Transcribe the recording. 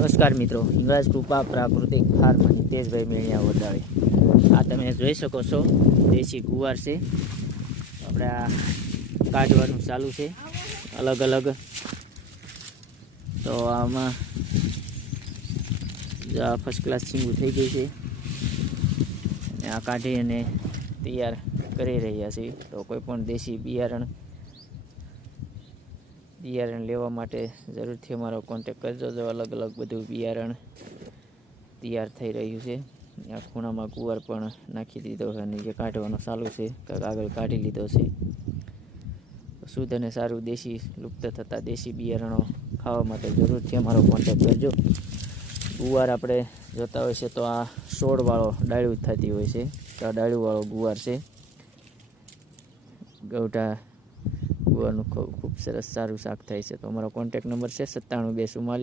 નમસ્કાર મિત્રો, હિંગળાજ કૃપા પ્રાકૃતિક ફાર્મ હિતેશભાઈ મેણિયા વડાળી. આ તમે જોઈ શકો છો દેશી ગુવાર છે. આપણે આ કાઢવાનું ચાલુ છે અલગ અલગ. તો આમાં ફર્સ્ટ ક્લાસ છીંગું થઈ ગઈ છે અને આ કાઢી અને તૈયાર કરી રહ્યા છીએ. તો કોઈ પણ દેશી બિયારણ લેવા માટે જરૂરથી અમારો કોન્ટેક કરજો. જો અલગ અલગ બધું બિયારણ તૈયાર થઈ રહ્યું છે. આ ખૂણામાં ગુવાર પણ નાખી દીધો છે અને જે કાઢવાનો ચાલુ છે, આગળ કાઢી લીધો છે. શુદ્ધ અને સારું દેશી લુપ્ત થતા દેશી બિયારણો ખાવા માટે જરૂરથી અમારો કોન્ટેક કરજો. ગુવાર આપણે જોતા હોય છે તો આ 16 વાળો ડાળ્યું થતી હોય છે, તો આ ડાળ્યું વાળો ગુવાર છે. ગૌઢા ગુવારનું ખૂબ સરસ સારું શાક થાય છે. તો અમારો કોન્ટેક નંબર છે 97 244